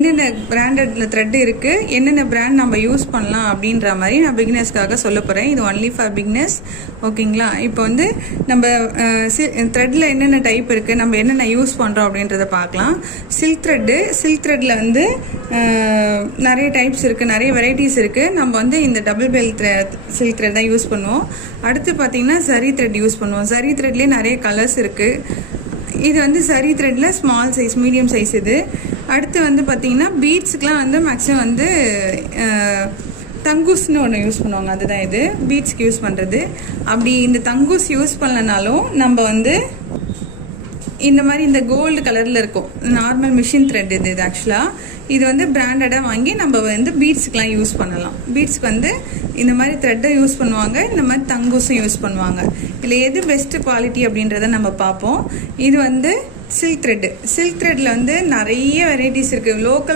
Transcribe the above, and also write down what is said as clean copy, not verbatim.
என்னென்ன பிராண்டட்ல த்ரெட் இருக்கு, என்னென்ன பிராண்ட் நம்ம யூஸ் பண்ணலாம் அப்படின்ற மாதிரி நான் பிகினர்ஸ்க்காக சொல்ல போறேன். இது ஒன்லி ஃபார் பிகினர்ஸ். ஓகேங்களா? இப்போ வந்து நம்ம த்ரெட்ல என்னென்ன டைப் இருக்கு, நம்ம என்னென்ன யூஸ் பண்றோம் அப்படின்றத பார்க்கலாம். சில்க் த்ரெட்ல வந்து நிறைய டைப்ஸ் இருக்கு, நிறைய வெரைட்டிஸ் இருக்கு. நம்ம வந்து இந்த டபுள் பெல் சில்க் த்ரெட் தான் யூஸ் பண்ணுவோம். அடுத்து பார்த்தீங்கன்னா சரி த்ரெட் யூஸ் பண்ணுவோம். சரி த்ரெட்லேயே நிறைய கலர்ஸ் இருக்கு. இது வந்து சரி த்ரெட்ல ஸ்மால் சைஸ், மீடியம் சைஸ் இது. அடுத்து வந்து பார்த்தீங்கன்னா பீட்ஸுக்கெலாம் வந்து மேக்ஸிமம் வந்து தங்கூஸ்னு ஒன்று யூஸ் பண்ணுவாங்க. அதுதான் இது பீட்ஸ்க்கு யூஸ் பண்ணுறது. அப்படி இந்த தங்கூஸ் யூஸ் பண்ணலனாலும் நம்ம வந்து இந்த மாதிரி இந்த கோல்டு கலரில் இருக்கும் நார்மல் மிஷின் த்ரெட் இது ஆக்சுவலாக இது வந்து பிராண்டடாக வாங்கி நம்ம வந்து பீட்ஸுக்கெலாம் யூஸ் பண்ணலாம். பீட்ஸ்க்கு வந்து இந்த மாதிரி த்ரெட்டை யூஸ் பண்ணுவாங்க, இந்த மாதிரி தங்கூஸும் யூஸ் பண்ணுவாங்க. இதில் எது பெஸ்ட்டு குவாலிட்டி அப்படின்றத நம்ம பார்ப்போம். இது வந்து சில்க் த்ரெட்டு. சில்க் த்ரெட்டில் வந்து நிறைய வெரைட்டிஸ் இருக்குது. லோக்கல்